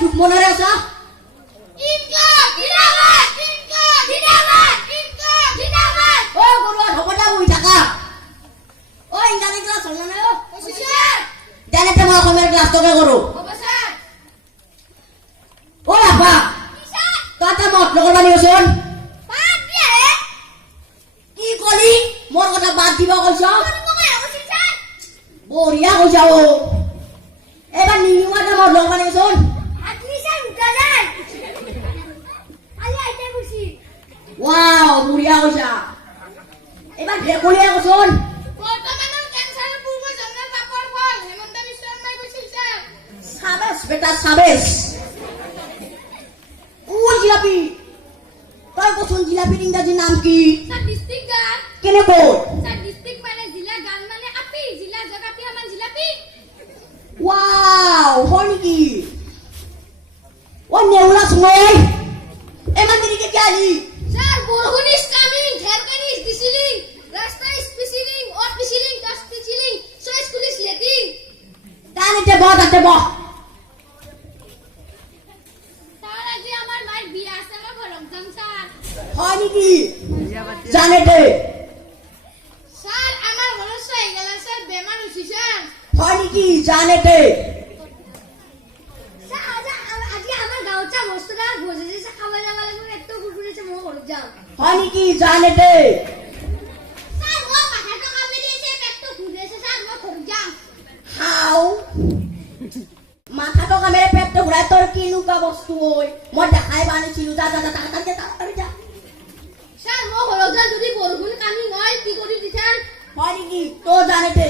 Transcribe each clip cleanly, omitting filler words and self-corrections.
চুপ মনেৰে আছা ঐ গৰুৱা ধপতা বহি থাকা ঐ ইংৰাজী ক্লাছ হ'ল নে নাই তেনেতে মই অসমীয়াৰ ক্লাছটোকে কৰোঁ ঐ আপা তই এটা মত লগৰ বানি আছোন কি কলি মোৰ কথা বাদ দিব কৈছ বঢ়িয়া কৈছা অ এবাৰ নিনিমা এটা মত লগৰ বানি আছোন ৱাও বঢ়িয়া কৈছা এবাৰ ঢেকলীয়া কৈছোন সাবেশ বেটা সাবেশ ও জিলাপি তই কচোন জিলাপিৰ ইংৰাজী নাম কি কেনেকৈ ৱাও হয় নেকি ও নেউলা চুঙৈ ইমান দেৰি কেতিয়া আহিলি তাতে বহ হয় নেকি জানেতে হয় নেকি জানেতে হয় নেকি জানেতে হাও মাথাটো কামেৰে পেটটো ঘূৰাই তোৰ কিনুকা বস্তু ঐ মই দেখাই বানিছিলো যা যা তাড়াতাড়ি যা হয় নেকি তো জানেতে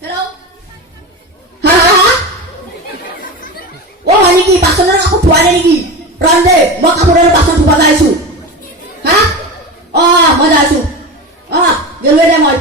হেল্ল' হা ও হয় নেকি বাচনৰ কাপোৰ ধোৱা নাই নেকি ৰন দে মই কাপোৰৰ বাচন ধুব যাইছো হা মই যাইছো গেলুৱে দে মই